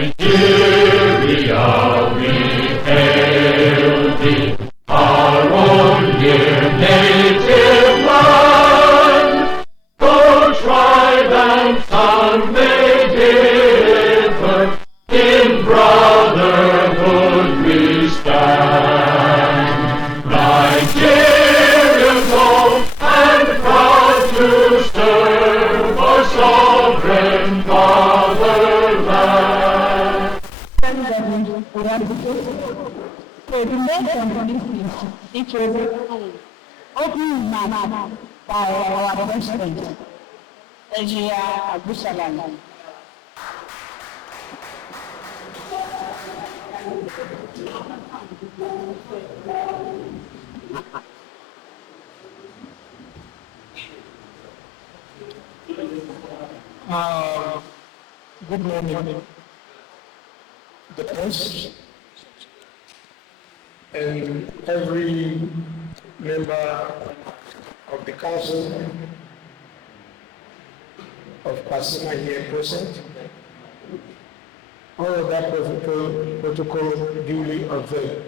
Nigeria, we hail thee, our own dear native land. Though tribe and tongue may differ, in brotherhood we stand. Nigerians home and proud to serve our sovereign fatherland. It was opening by our president, Ejia Abusalam. Good morning, the press and every member of the council of Kwaccima here present. All of that protocol duly observed.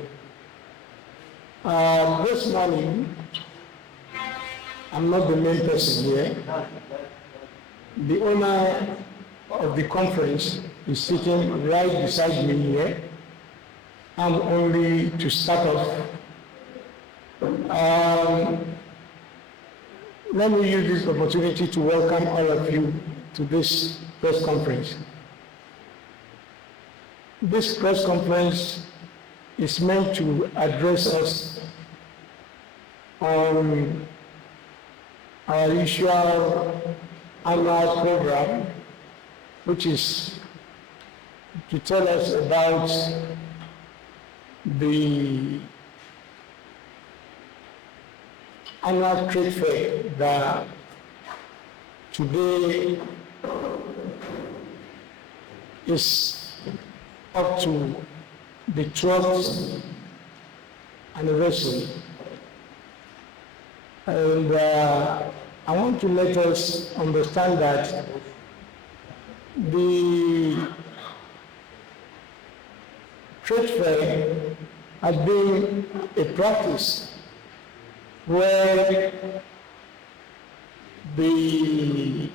This morning, I'm not the main person here. The owner of the conference is sitting right beside me here. I'm only to start off. Let me use this opportunity to welcome all of you to this press conference. This press conference is meant to address us on our usual annual program, which is to tell us about the annual trade fair that today is up to the 12th anniversary. And I want to let us understand that the trade fair has been a practice where the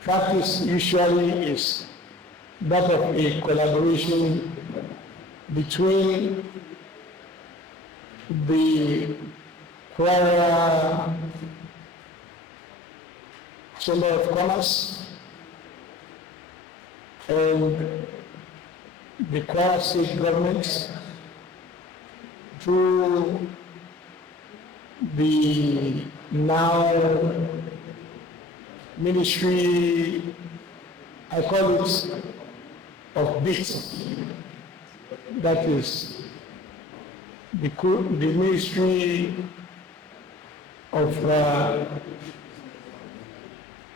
practice usually is that of a collaboration between the Kwara Chamber of Commerce and the Kwara State government through the now ministry, I call it, of BIT, that is the Ministry of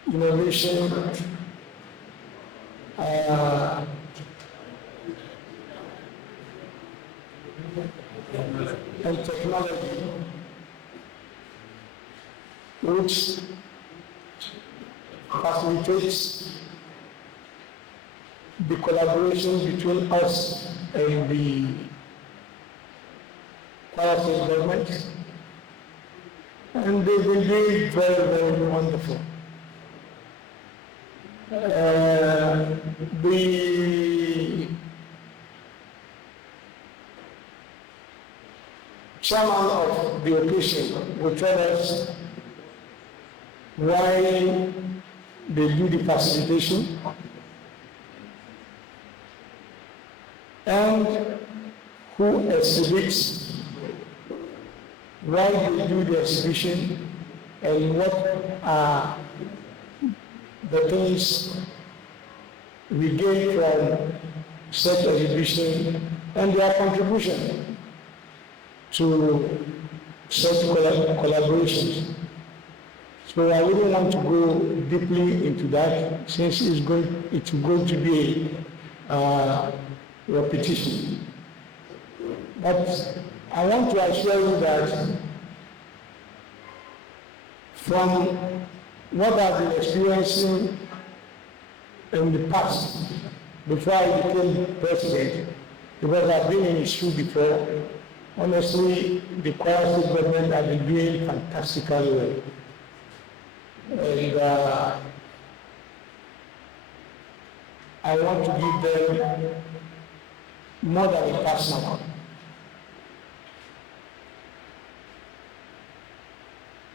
Innovation, and Technology, which facilitates the collaboration between us and the Kwara State government, and they've been doing very, very wonderful. The chairman of the occasion will tell us why they do the facilitation and who exhibits, why they do the exhibition, and what are the things we gain from such exhibition and their contribution to such collaborations. So I wouldn't want to go deeply into that since it's going to be a repetition. But I want to assure you that from what I've been experiencing in the past before I became president, because I've been in his shoe before. Honestly, the Kwara State government have been doing fantastically well. And I want to give them more than a personal.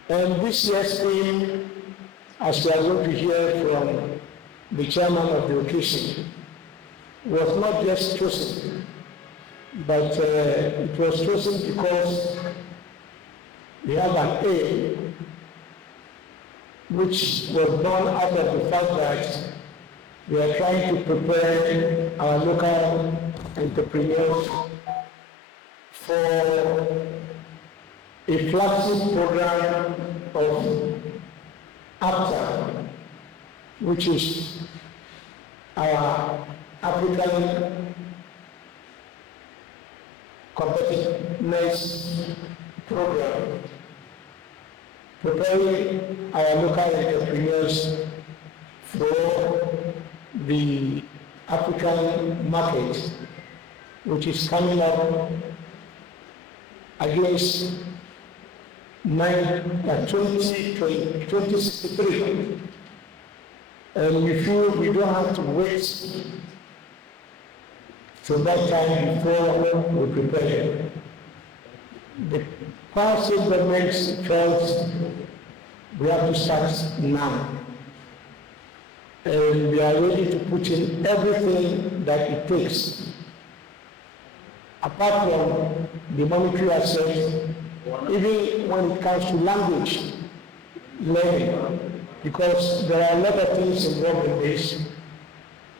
And this year's theme, as we are going to hear from the chairman of the occasion, was not just chosen, but it was chosen because we have an aim which was born out of the fact that we are trying to prepare our local entrepreneurs for a flagship program of APTA, which is our African competitiveness program, preparing our local entrepreneurs for the African market, which is coming up against 2063. And we feel we don't have to wait till that time before we prepare. The Kwara State government felt we have to start now. And we are ready to put in everything that it takes. Apart from the monetary aspect, even when it comes to language learning, because there are a lot of things involved in this.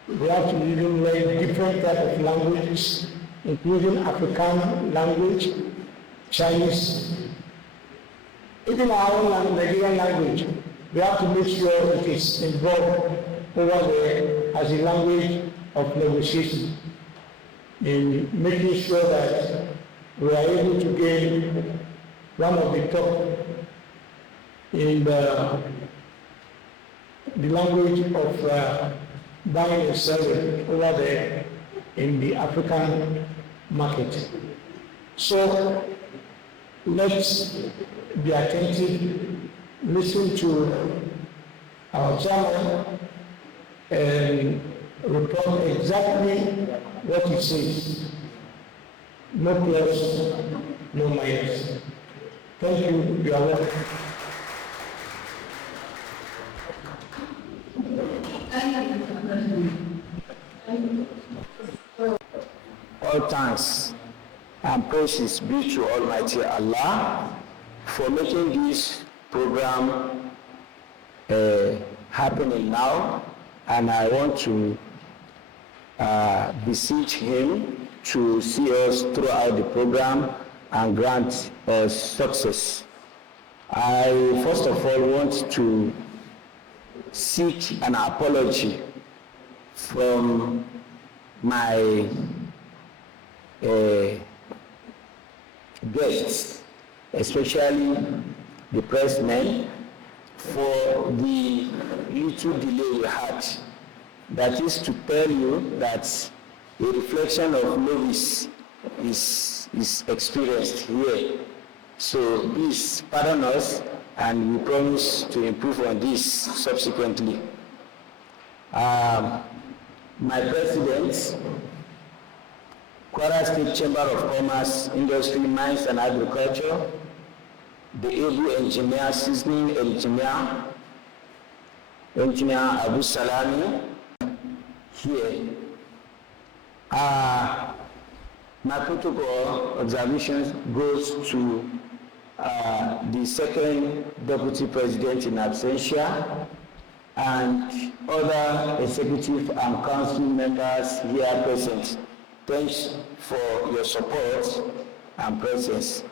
We have to even learn different types of languages, including African language, Chinese, even our own Nigerian language. We have to make sure it is involved over there as a language of negotiation, in making sure that we are able to gain one of the top in the language of buying and selling over there in the African market. So let's be attentive, listen to our chairman and report exactly what he says. No plus, no minus. Thank you. You are welcome. All thanks and praises be to Almighty Allah for making this program happening now, and I want to beseech him to see us throughout the program and grant us success. I first of all want to seek an apology from my guests, especially the pressmen, for the little delay we had. That is to tell you that a reflection of novice is experienced here. So please pardon us, and we promise to improve on this subsequently. My president, Kwara State Chamber of Commerce, Industry, Mines and Agriculture, the able engineer, seasoning engineer, Engineer Abu Salami, here. My protocol observations goes to the second deputy president in absentia and other executive and council members here present. Thanks for your support and presence.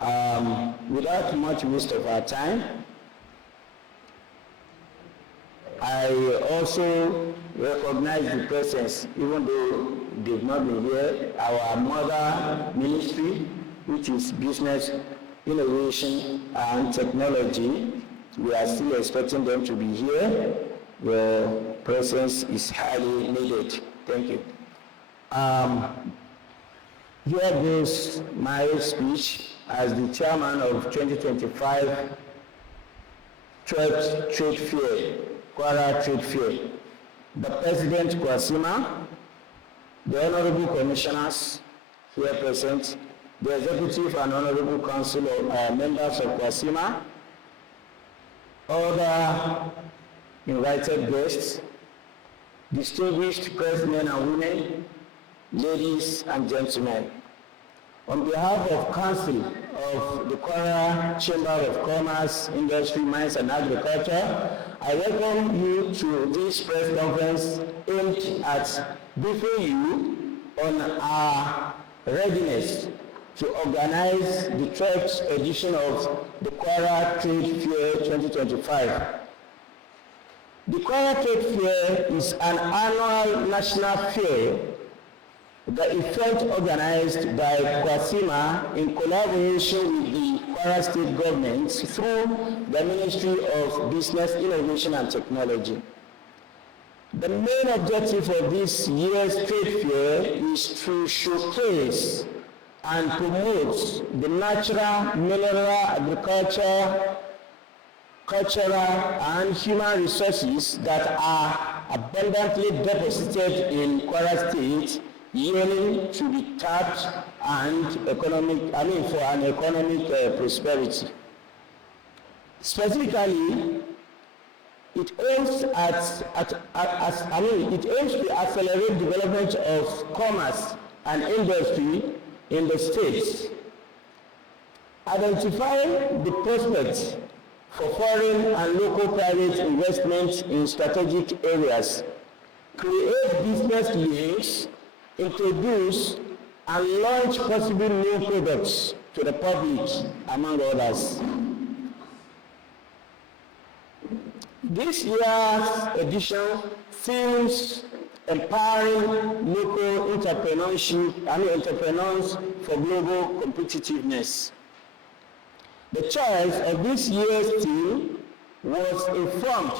Without much waste of our time, I also recognize the presence, even though they've not been here, our mother ministry, which is Business, Innovation and Technology. We are still expecting them to be here. your presence is highly needed. Thank you. Here goes my speech as the chairman of 2025 Trade Fair, Kwara Trade Fair. The President Kwaccima, the Honorable Commissioners here present, the Executive and Honorable Council of members of Kwaccima, other invited guests, distinguished pressmen and women, ladies and gentlemen. On behalf of Council of the Kwara Chamber of Commerce, Industry, Mines and Agriculture, I welcome you to this press conference aimed at briefing you on our readiness to organize the 12th edition of the Kwara Trade Fair 2025. The Kwara Trade Fair is an annual national fair, the event organized by Kwaccima in collaboration with the Kwara State Government through the Ministry of Business, Innovation and Technology. The main objective of this year's trade fair is to showcase and promote the natural, mineral, agriculture, cultural and human resources that are abundantly deposited in Kwara State, yearning to be tapped and for an economic prosperity. Specifically, it aims to accelerate development of commerce and industry in the states, identify the prospects for foreign and local private investment in strategic areas, create business links, introduce and launch possible new products to the public, among others. This year's edition themes empowering local entrepreneurs for global competitiveness. The choice of this year's theme was informed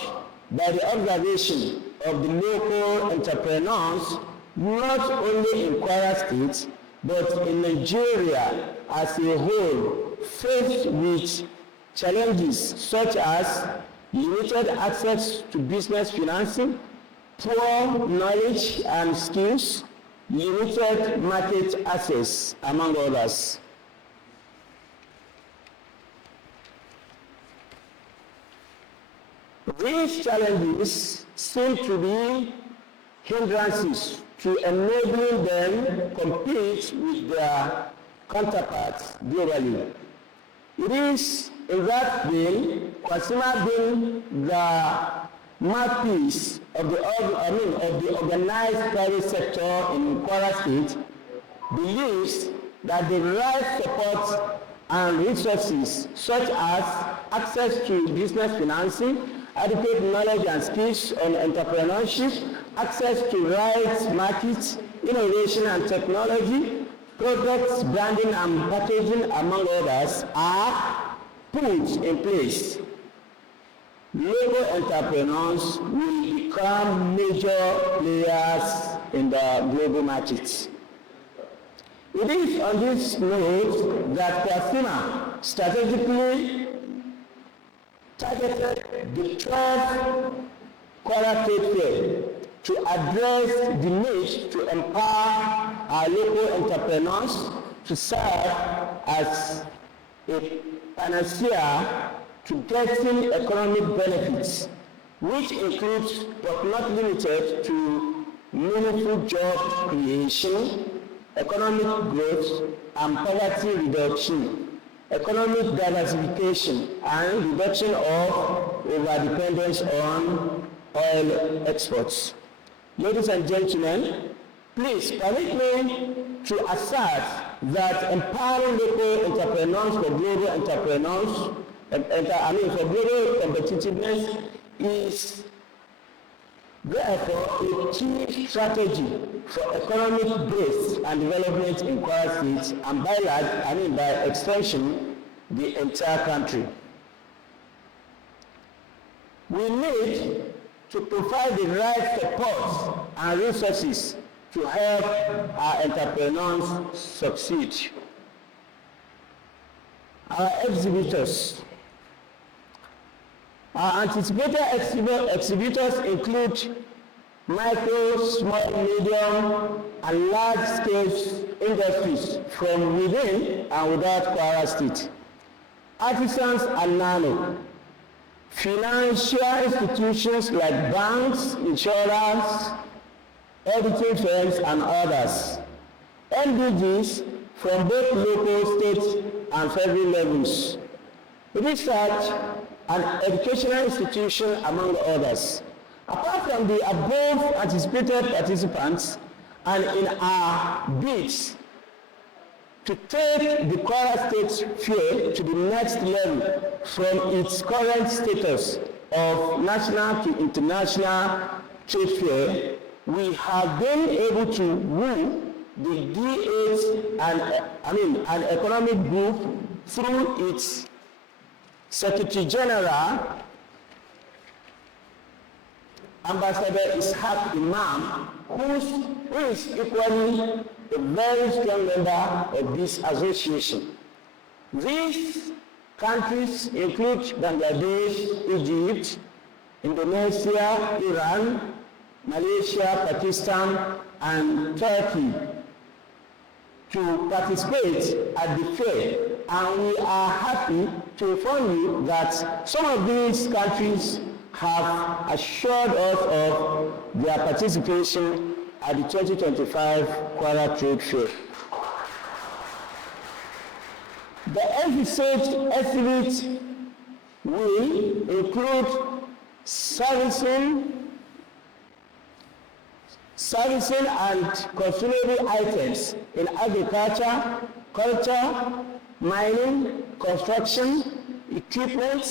by the observation of the local entrepreneurs not only in Kwara State, but in Nigeria as a whole, faced with challenges such as limited access to business financing, poor knowledge and skills, limited market access, among others. These challenges seem to be hindrances to enabling them compete with their counterparts globally. It is in that vein, Kwaccima being the mouthpiece of the organized private sector in Kwara State, believes that the right support and resources such as access to business financing, adequate knowledge and skills on entrepreneurship, access to right markets, innovation and technology, products, branding and packaging, among others, are put in place. Local entrepreneurs will become major players in the global markets. It is on this note that Kwaccima strategically targeted the 12th Kwara Trade Fair to address the need to empower our local entrepreneurs to serve as a panacea to getting economic benefits, which includes but not limited to meaningful job creation, economic growth and poverty reduction, economic diversification and reduction of overdependence on oil exports. Ladies and gentlemen, please permit me to assert that empowering local entrepreneurs for global for global competitiveness is therefore a key strategy for economic growth and development in Kwara State and by extension, the entire country. We need to provide the right support and resources to help our entrepreneurs succeed. Our exhibitors. Our anticipated exhibitors include micro, small, medium, and large-scale industries from within and without Kwara State, artisans and nano, financial institutions like banks, insurance, auditing firms, and others, MDGs from both local, state, and federal levels, research and educational institutions, among others. Apart from the above anticipated participants, and in our bids to take the Kwara State Fair to the next level from its current status of national to international trade fair, we have been able to woo the D8 an economic group through its Secretary General, Ambassador Ishaq Imam, who is equally a very strong member of this association. These countries include Bangladesh, Egypt, Indonesia, Iran, Malaysia, Pakistan, and Turkey to participate at the fair, and we are happy to inform you that some of these countries have assured us of their participation at the 2025 Kwara Trade Fair. The envisaged exhibit will include servicing and consumable items in agriculture, culture, mining, construction equipment,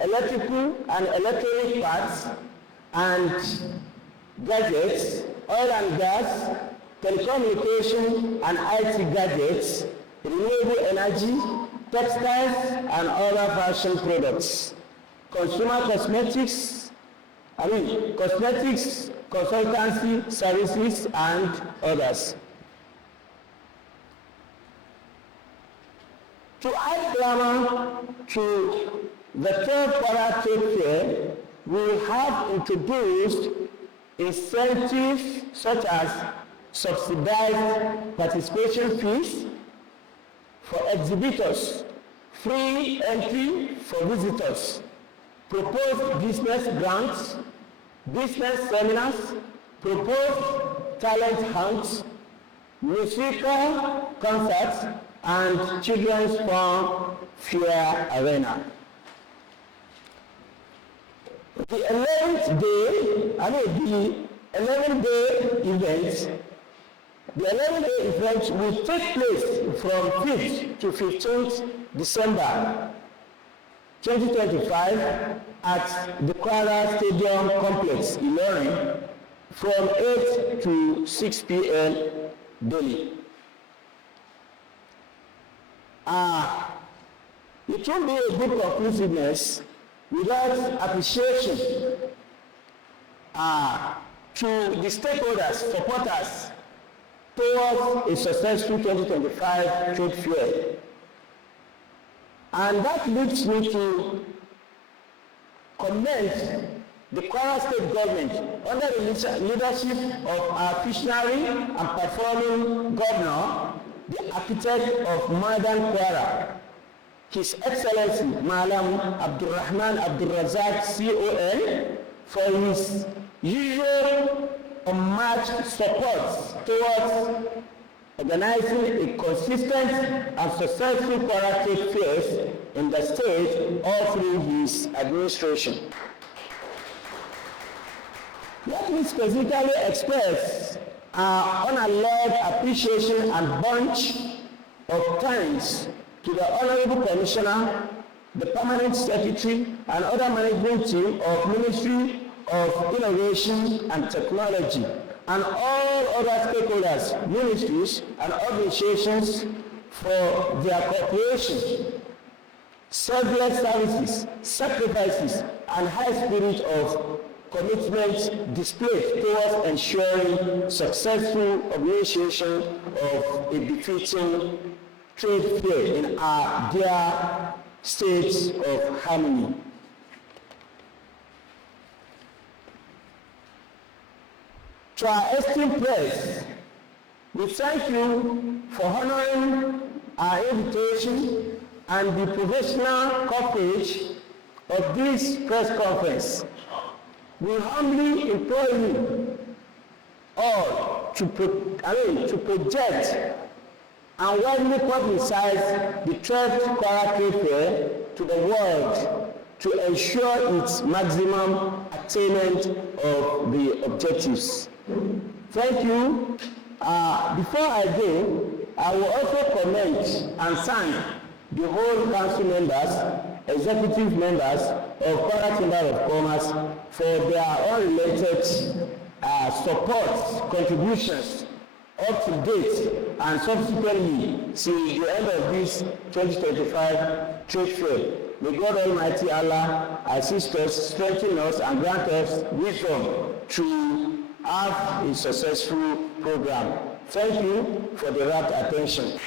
electrical and electronic parts and gadgets, oil and gas, telecommunication and IT gadgets, renewable energy, textiles and other fashion products, consumer cosmetics, consultancy services and others. To add glamour to the third Kwara Trade Fair, we have introduced incentives such as subsidized participation fees for exhibitors, free entry for visitors, proposed business grants, business seminars, proposed talent hunts, musical concerts, and children's fun fair arena. The 11th day event will take place from 5th to 15th December 2025 at the Kwara Stadium Complex, Ilorin, from 8 to 6 p.m. daily. It won't be a good conclusiveness without appreciation to the stakeholders, supporters, towards a successful 2025 trade fair. And that leads me to commend the Kwara State government under the leadership of our visionary and performing governor, the architect of modern Kwara, His Excellency Malam Abdurrahman Abdurrazak CON, for his usual unmatched support towards organizing a consistent and successful Kwara Trade fairs in the state all through his administration. Let me specifically express our unalloyed appreciation and bunch of thanks to the Honorable Commissioner, the Permanent Secretary, and other management team of Ministry of Innovation and Technology, and all other stakeholders, ministries, and organizations for their cooperation. selfless services, sacrifices, and high spirit of commitment displayed towards ensuring successful organization of a befitting trade fair in our dear state of harmony. To our esteemed press, we thank you for honoring our invitation and the professional coverage of this press conference. We humbly implore you all to project and widely publicize the 12th Tradefair to the world to ensure its maximum attainment of the objectives. Thank you. Before I go, I will also commend and thank the whole council members, executive members of Kwara Chamber of Commerce for their unrelated support, contributions up to date and subsequently till the end of this 2025 trade fair. May God Almighty Allah assist us, strengthen us, and grant us wisdom to have a successful program. Thank you for the rapt attention.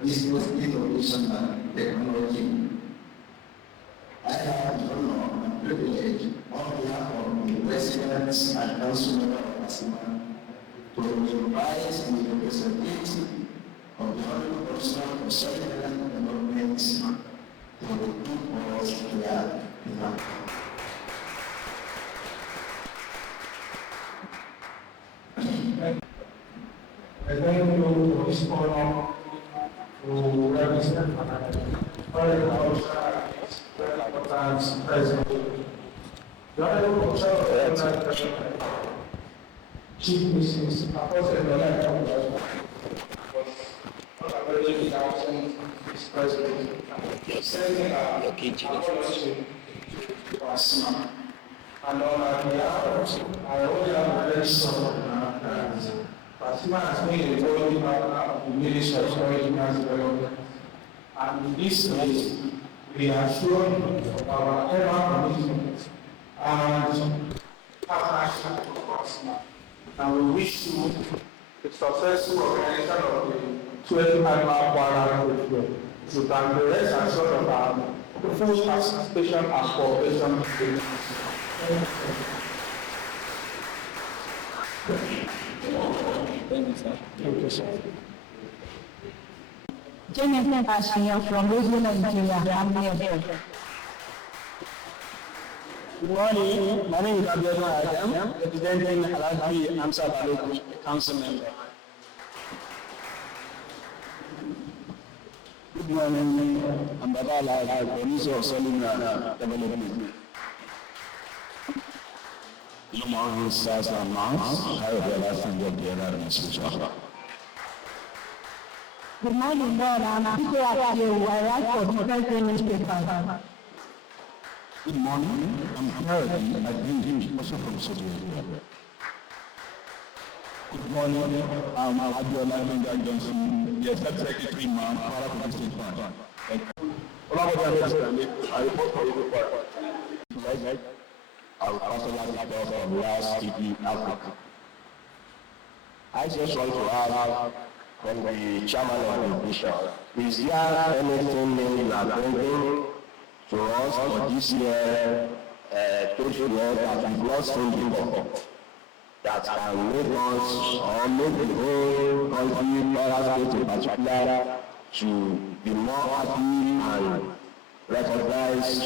Business innovation and technology. I have the honor and privilege on behalf of the residents and council members of Kwaccima to invite the representative of the Honorable Commissioner for Secretariat Development to give us their behalf. I thank you for this honor to represent very important president. The Honorable Commissioner Chief Mrs. Apostle was already announcing this president sending a apology to Kwaccima. And on our behalf, I only have a very sorry that Kwaccima has been a voting partner of the Ministry of Regional Development. And in this case, we have shown our ever commitment and partnership with Kwaccima. And we wish you the successful organization of the 12th annual Kwara Trade Fair. You can be rest assured of our full participation and cooperation with you. Thank you, sir. Thank you, sir. Jennifer Ashia from Radio Nigeria. I'm here. Good morning. My name is Abiodun Adam, representing Alaji Amsa Balogun, council member. Good morning. I'm Baba Alaji, Minister of Solid Development. Good morning, sirs and ma'ams. I hope you understand what the other administration. Good morning, Lord. I'm people at you. I write for different newspapers. Good morning. I'm Herod. I bring him also from Secretariat. Good morning. I'm Abiola Johnson, the Secretary, ma'am, Kwara Public State Bank. I report for you. I will also like to talk from last TV Africa. I just want to ask from the chairman of the mission, is there anything new you are bringing to us for this year, trade fair that we've not seen before, that can make us or make the whole country, Kwara State in particular, to be more happy and recognize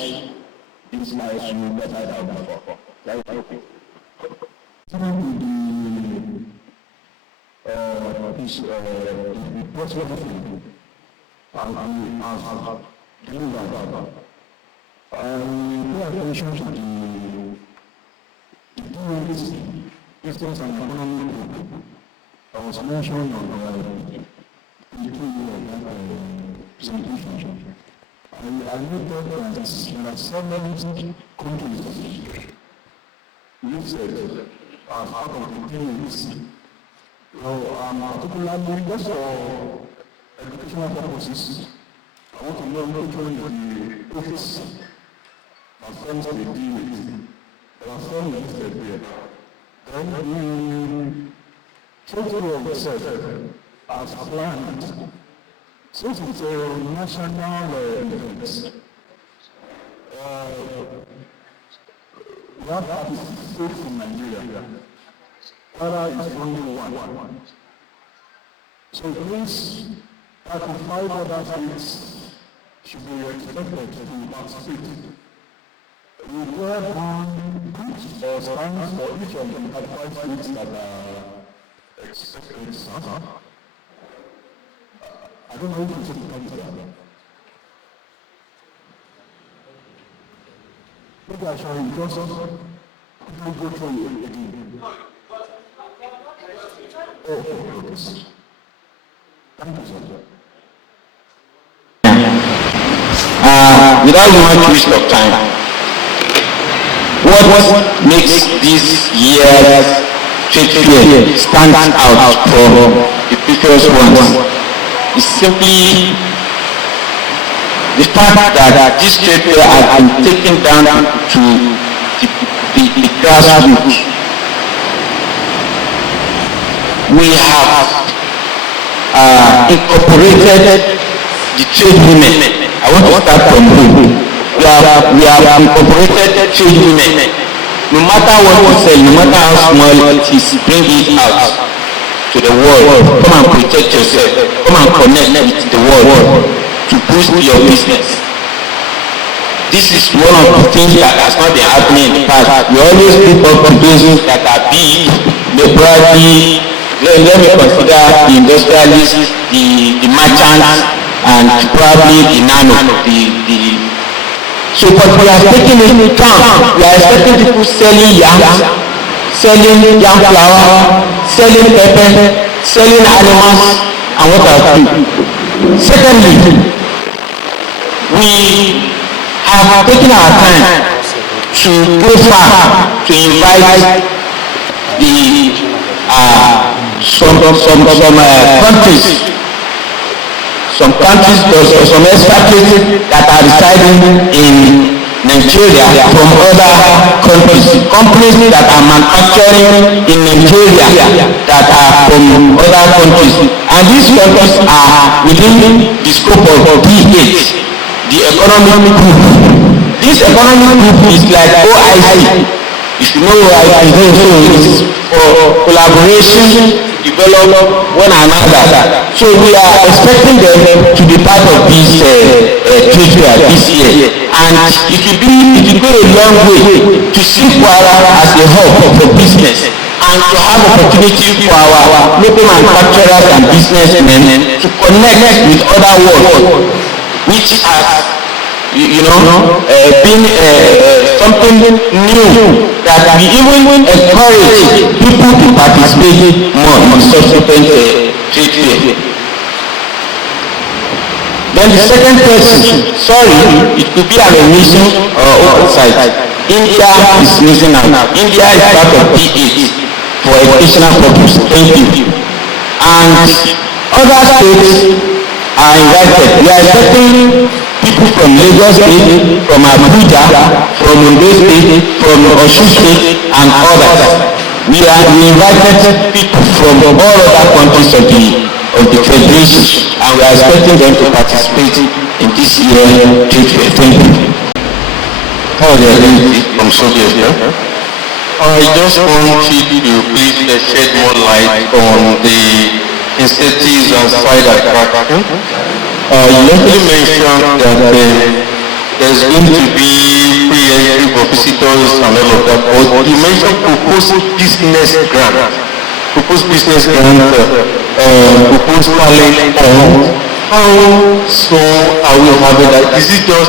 this nice you better than before? Thank you. Pay attention to the distance and economic group. I was mentioned on the presentation. I noted that there are so many countries listed as part of the things. So, particularly just for educational purposes, I want to know which one is the profits that firms they deal with. There are some listed here. Then the Treasury itself as planned, since it's a national event, we have 36 states in Nigeria. Para is only one. So it means 35 other states should be expected to participate. We have groups or stands for each of the 35 states that are expected. I don't know if you should come to that. Maybe I shall just go through it again. Okay. Thank you, sir. Without much waste of time, what makes this year's trade fair stand out from the previous ones is simply the fact that this trade fair has been taken down to the grassroots. We have incorporated the trade women. I want to start from here. We have incorporated trade women. No matter what you sell, no matter how small it is, bring it out to the world. Come and protect yourself. Come and connect with the world to boost your business. This is one of the things that has not been happening in the past. We always pick up to those that are big, the probably, let me consider the industrialists, the merchants, and probably the nano, so but we are taking into account, we are expecting people selling yam flour, selling pepper, selling animals, and what have you. Secondly, we have taken our time to go far to invite the some countries, some expatriates that are residing in Nigeria from other countries, companies that are manufacturing in Nigeria that are from other countries, and these countries are within the scope of D8, the economic group. This economic group is like OIC. If you know OIC, it's for collaboration, develop one another. So we are expecting them to be part of this trade fair this year, and it will go a long way to see Kwara as a hub for business and to have opportunity for our local manufacturers and businessmen to connect with other world, which has been something new that we even encourage people to participate more in subsequent trade fair. Then the second question, sorry, it could be an omission or oversight. India is missing out. India is part of D8 for educational purpose. Thank you. And other states are invited. We are expecting people from Lagos State, from Abuja, from Ondo State, from Osun State, and others. We invited people from all other countries of the Federation, and we are expecting them to participate in this year's trade fair. Thank you. How are you from Soviet? I just want you to please shed more light on the incentives and side attraction. You actually mentioned that there's going to be free entry for visitors and all of that, but you mentioned proposed business grant, proposed talent on how soon are we having that? Is it just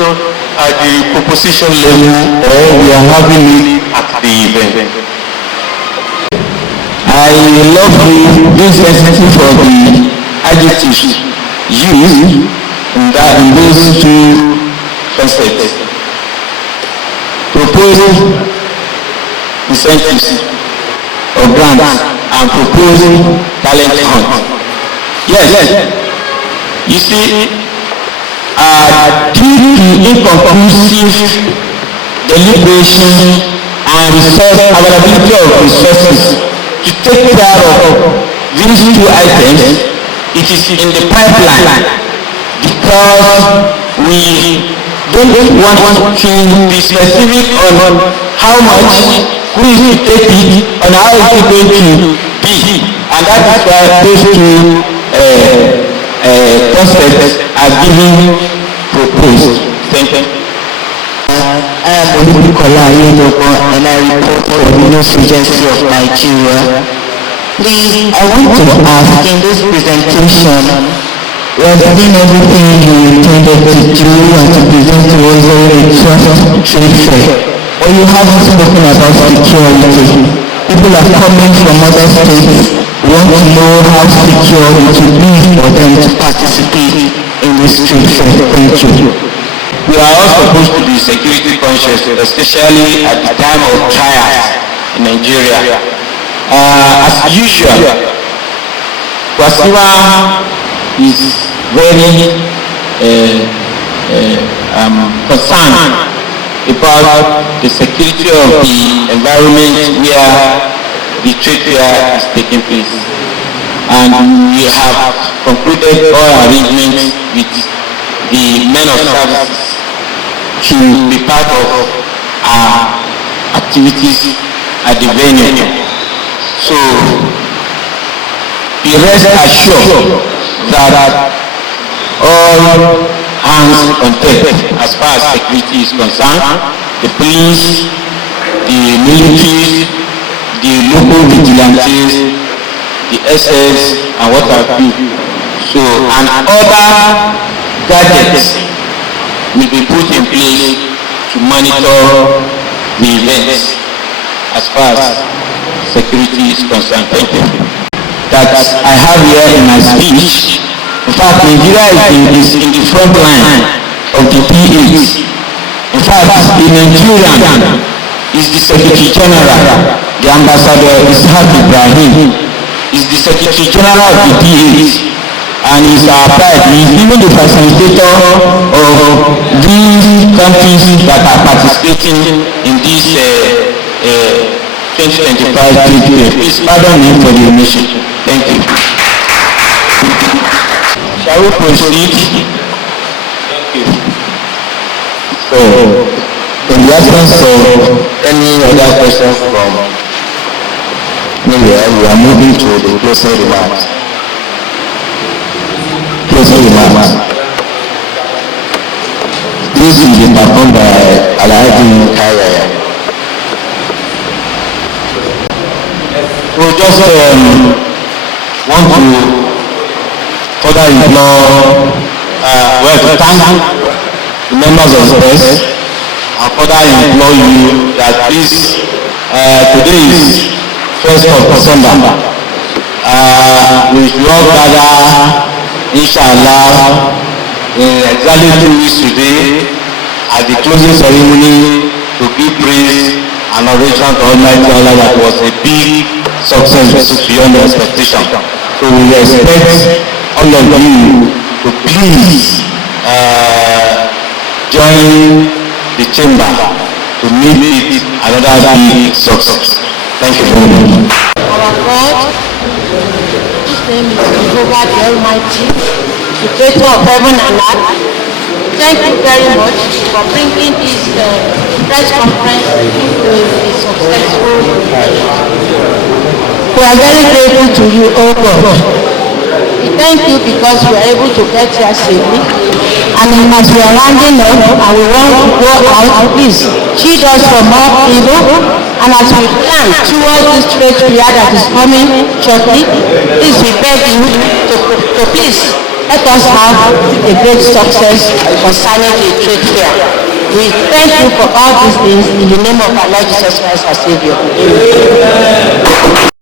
at the proposition level or we are having it at the event? I love the sensitivity for the adjectives used in those two concepts. Proposed incentives or grants and propose talent hunt. Yes, you see, due to inconclusive deliberation and availability of resources to take care of these two items, it is in the pipeline because we don't want to be specific on how much, who is to take it, and how is it going to be. And that is why those two prospects are being proposed. Thank you. I am Olubukola Ayedopo and I report for the News Agency of Nigeria. Please, I want to ask in this presentation, we have seen everything you intended to do and to present to us a trust trade fair. But you haven't spoken about security. People are coming from other states, want to know how secure it will be for them to participate in this trade fair. Thank you. We are all supposed to be security conscious, especially at the time of trials in Nigeria. As usual, Kwaccima is very concerned about the security of the environment where the trade fair is taking place. And we have concluded all arrangements with the men of services to be part of our activities at the venue. So be rest assured that all hands on deck as far as security is concerned, the police, the military, the local vigilantes, the SS, and what have you. So, and other gadgets will be put in place to monitor the events as far as security is concerned. Thank you. That I have here in my speech. In fact, Nigeria is in the front line of the P8. In fact, the Nigerian is the Secretary General, the Ambassador Ishaq Ibrahim, is the Secretary General of the P8. And is our pride. He is even the facilitator of these countries that are participating in this 2025 trade fair. Please pardon me for the omission. Thank you. Shall we proceed? Thank you. So, in the absence of any other questions from Nigeria, we are moving to the closing remarks. Closing remarks. This will be performed by Alhaji Kaya. We just want to further implore, to thank the members of the press and further implore you that please, today is 1st of December. We should all gather, inshallah, exactly 2 weeks today at the closing ceremony to give praise and adoration to Almighty Allah. That was a big success beyond expectation. So we expect all of you to please join the chamber to make it another big success. Thank you very much. Our God, his name is Jehovah the Almighty, the creator of heaven and earth. Thank you very much for bringing this press conference to a successful end. We are very grateful to you, oh God. We thank you because we are able to get here safely. And as we are rounding up and we want to go out, please shield us from all evil. And as we plan towards this trade fair that is coming shortly, please we beg you to please let us have a great success concerning the trade fair. We thank you for all these things in the name of our Lord Jesus Christ, our Savior. Amen.